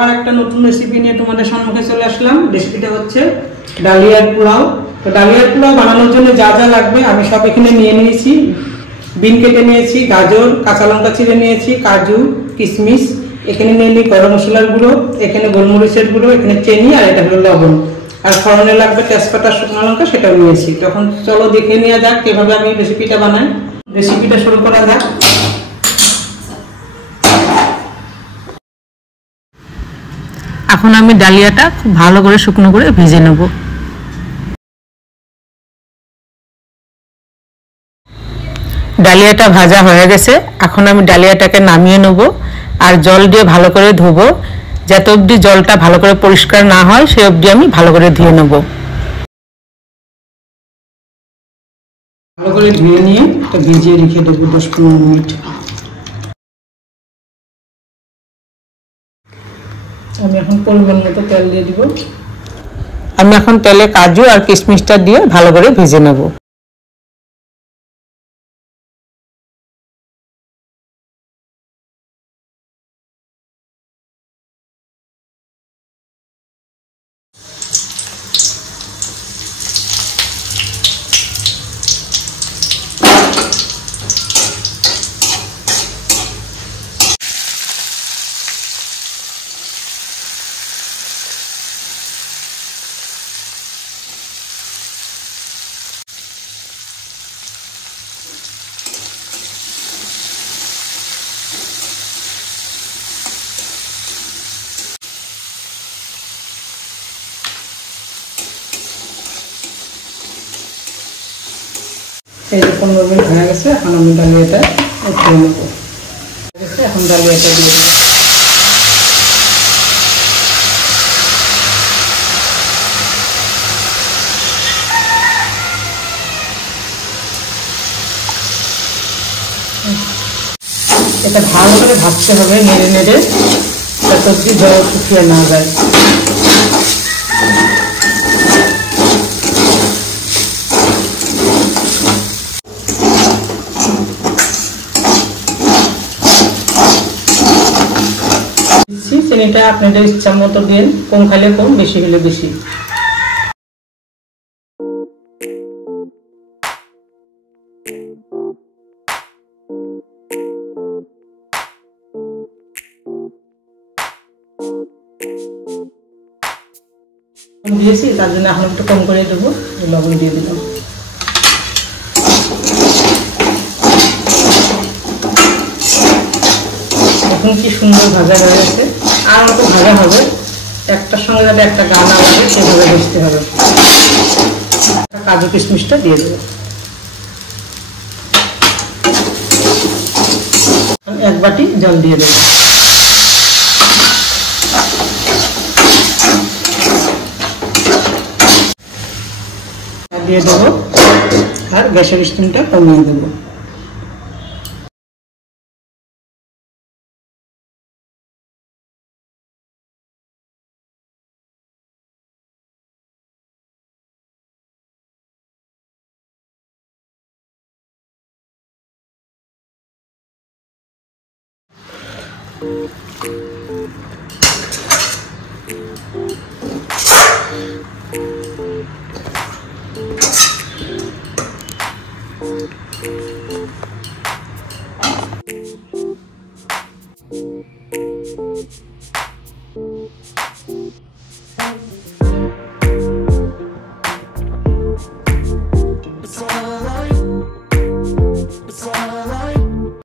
আবার একটা নতুন রেসিপি নিয়ে তোমাদের সম্মুখে চলে আসলাম। রেসিপিটা হচ্ছে ডালিয়ার পোলাও। তো ডালিয়ার পোলাও বানানোর জন্য যা যা লাগবে আমি সব এখানে নিয়ে নিয়েছি। বিন কেটে নিয়েছি, গাজর, কাঁচা লঙ্কা চিড়ে নিয়েছি, কাজু, কিশমিশ, এখানে নিয়ে নিই গরম মশলার গুঁড়ো, এখানে গোলমরিচের গুঁড়ো, এখানে চিনি, আর এটা হলো লবণ। আর ফোড়নে লাগবে তেজপাতা, শুকনো লঙ্কা, সেটাও নিয়েছি। তখন চলো দেখে নেওয়া যাক কিভাবে আমি রেসিপিটা বানাই। রেসিপিটা শুরু করা যাক। এখন আমি ডালিয়াটা খুব ভালো করে শুকনো করে ভেজে নেব। ডালিয়াটা ভাজা হয়ে গেছে, এখন আমি ডালিয়াটাকে নামিয়ে নেব আর জল দিয়ে ভালো করে ধোবো। যত অবধি জলটা ভালো করে পরিষ্কার না হয় সে অবধি আমি ভালো করে ধুয়ে নেব। ভালো করে ধুয়ে নিয়ে এটা ভিজিয়ে রেখে দেবো 10-15 মিনিট। আমি এখন পরিমাণ মতো তেল দিয়ে দিব। আমি এখন তেলে কাজু আর কিশমিশটা দিয়ে ভালো করে ভেজে নেব। এই 15 মিনিট হয়ে গেছে, এখন আমি ডালিয়াটা উঠিয়ে নেব। এখন ডালিয়াটা দিয়ে দেবো। এটা ভালো করে ভাজতে হবে, নেড়ে নেড়ে, যাতে অবধি জল শুকিয়ে না যায়। চিনিটা আপনাদের ইচ্ছা মতো দিন, কম খাইলে কম, বেশি হলে বেশি। দিয়েছি, তার জন্য এখন একটু কম করে দেবো, লবণ দিয়ে দিলাম। এখন কি সুন্দর ভাজা হয়ে গেছে, আর অল্প ভাজা হবে। একটার সঙ্গে যাতে একটা গা না লাগে সেভাবে ভেজতে হবে। কাজু কিশমিশটা দিয়ে দেবো। এক বাটি জল দিয়ে দেবো। দিয়ে দেবো আর গ্যাসের স্টিমটা কমিয়ে দেবো।